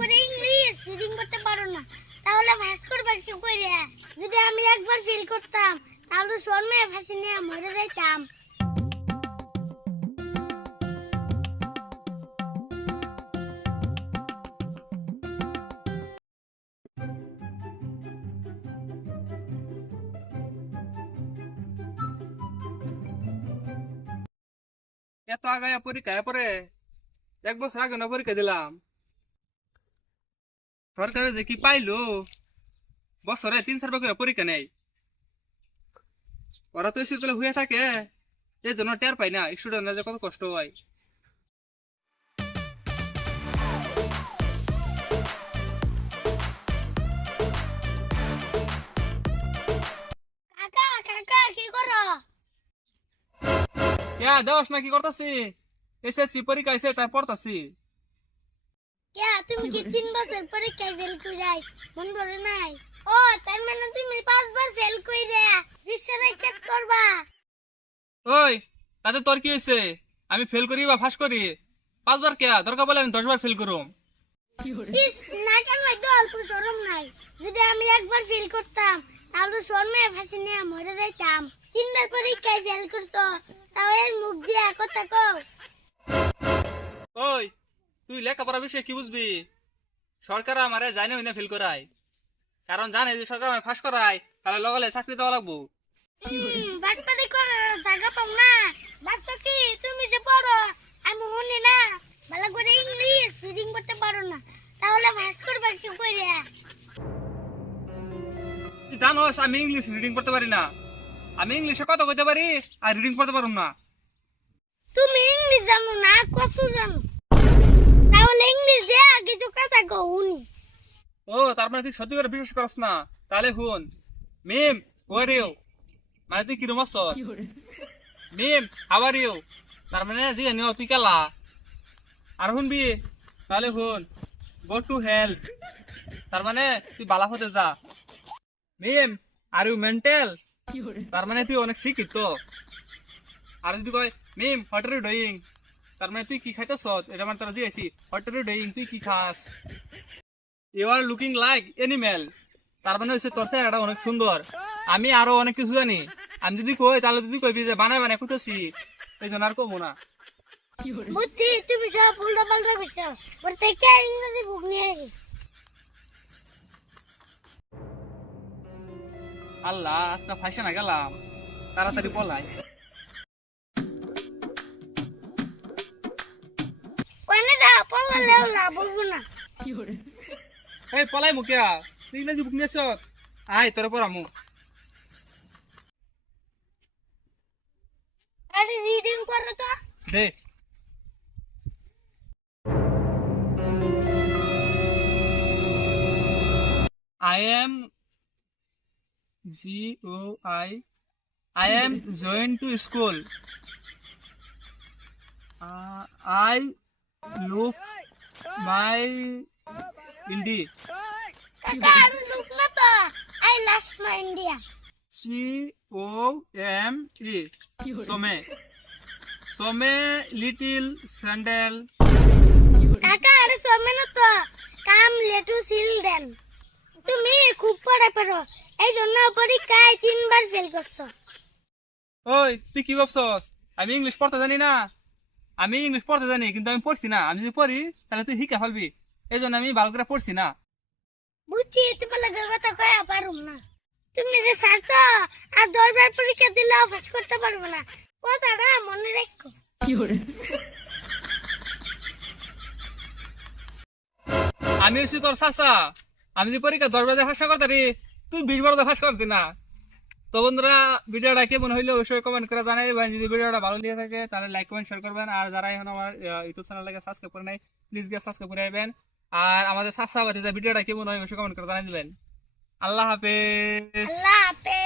করে English reading করতে পারো না, তাহলে পাস করবে কি করে? যদি আমি একবার ফেল করতাম তাহলে শর্মে ফাঁসি নিয়ে মরে যাইতাম। এত আগায় পরীক্ষায় পরে 1 বছর আগে না পরীক্ষা দিলাম, সরকারে যে কি পাইলো, বছরে 3-4 বার করে পরীক্ষা নেই। ওরা তো এসে তাহলে হয়ে থাকে, এই জন্য টের পাই না স্টুডেন্টরা যে কত কষ্ট হয়। কাকা কাকা কি করো? দেওয়াস না কি করতেছি? এসএসসি পরীক্ষা এসে তাই পড়তাছি। তুমি কি 3 বছর পরীক্ষায় ফেল কইরাই মন ধরে নাই? ও তার মানে তুমি 5 বার ফেল কইরা বিশ্বরে চেক করবা? ওই, তাতে তোর কি হয়েছে? আমি ফেল করি বা ফাঁস করি 5 বার দরকার বলে আমি 10 বার ফেল করুম। ইস, না কেন তো অল্প শরম নাই? যদি আমি একবার ফেল করতাম তাহলে শর্মে ফাঁসি নিয়ে মরে যাইতাম। 3 বার পরীক্ষায় ফেল করতো, তাও এর মুখ দিয়ে কথা কও। ওই, তুই লেখাপড়া বিষয়ে কি বুঝবি? সরকার আমারে জানে না ফেল করায়, কারণ জানে যে সরকার আমায় ফাঁস করায় তাহলে লগলে চাকরি দেওয়া লাগবো। বাটপারি করার জায়গা পাও না। বাচ্চা কি তুমি যে পড়ো আমি শুনি না, ভালো করে ইংলিশ রিডিং করতে পারো না, তাহলে পাস করবে কি করে? তুই জানোস আমি ইংলিশ রিডিং করতে পারি না। আমি ইংলিশে কথা কইতে পারি আর রিডিং করতে পারুম না। তুমি ইংলিশ জানো না, কসু জানো? তাহলে ইংলিশ যে কিছু কথা কও শুনি। ও, তার মানে তুই সত্যি করে বিশ্বাস করস না? তাহলে হুন, মিম ওয়ার ইউ মানে তুই কিরম আছ? মিম হাউ আর ইউ তার মানে জিজ্ঞাসা নিও তুই কেলা। আর শুনবি? তাহলে হুন, গো টু হেল্প তার মানে তুই বালা হতে যা। মিম আর ইউ মেন্টাল তার মানে তুই অনেক শিক্ষিত। আর যদি কয় মিম হোয়াট আর ইউ ডুইং তার মানে তুই কি খাইতেছ, এটা মানে তোরা দিয়েছি হোয়াট আর ইউ ডুইং তুই কি খাস। You are looking like animal তার মানে হচ্ছে তোর চেহারাটা অনেক সুন্দর। আমি আরো অনেক কিছু জানি, আমি যদি কই তাহলে যদি কইবি যে বানায় বানায় কইতেছি, এই জন্য আর কমো না। বুঝছি তুমি সব উল্টা পাল্টা কইছো, ওর থেকে ইংরেজি বুক নিয়ে আসি। আল্লাহ, আজকে ফাইসে না গেলাম, তাড়াতাড়ি পলাই। কোনে দা পড়ালেও লাভ হইব না। এই পলাই মুখিয়া, তুই ইংরেজি বুক নিয়েছ, আয় তোর পড়ামু। আরে রিডিং করো তো। দে I am GOI I am going to school. I love my India. কাকা আর লুক না তো, I love my India. COME Some little sandal. কাকা আর সবে না তো, কাম লেটু চিলড্রেন। তুমি খুব পড়া পারো, এই জন্য পরীক্ষায় 3 বার ফেল করছো। ওই, তুই কি ভাবছস আমি ইংলিশ পড়তে জানি না? আমি ইংলিশ পড়তে জানি, কিন্তু আমি পড়ছি না। আমি যদি পড়ি তাহলে তুই শিখে ফেলবি, এই জন্য আমি ভালো করে পড়ছি না। বুঝছি তুমি লাগে কথা কয়া পারুম না। তুমি যে ছাড়তো আর 10 বার পরীক্ষা দিলেও পাস করতে পারবো না, কথাটা মনে রাখো। আমি হচ্ছি তোর চাচা, আমি যদি পরীক্ষা 10 বার ফাঁস করতে পারি, তুই 20 বার ফাঁস করতি না। তো বন্ধুরা, ভিডিওটা কেমন হইলো অবশ্যই কমেন্ট করে জানাইবেন। যদি ভিডিওটা ভালো লেগে থাকে তাহলে লাইক কমেন্ট শেয়ার করবেন। আর যারা এখন আমার ইউটিউব চ্যানেলটাকে সাবস্ক্রাইব করে নাই, প্লিজ গিয়ে সাবস্ক্রাইব করে আইবেন। আর আমাদের চাচা বাড়িতে ভিডিওটা কেমন হয় অবশ্যই কমেন্ট করে জানাই দিবেন। আল্লাহ হাফেজ। আল্লাহ হাফেজ।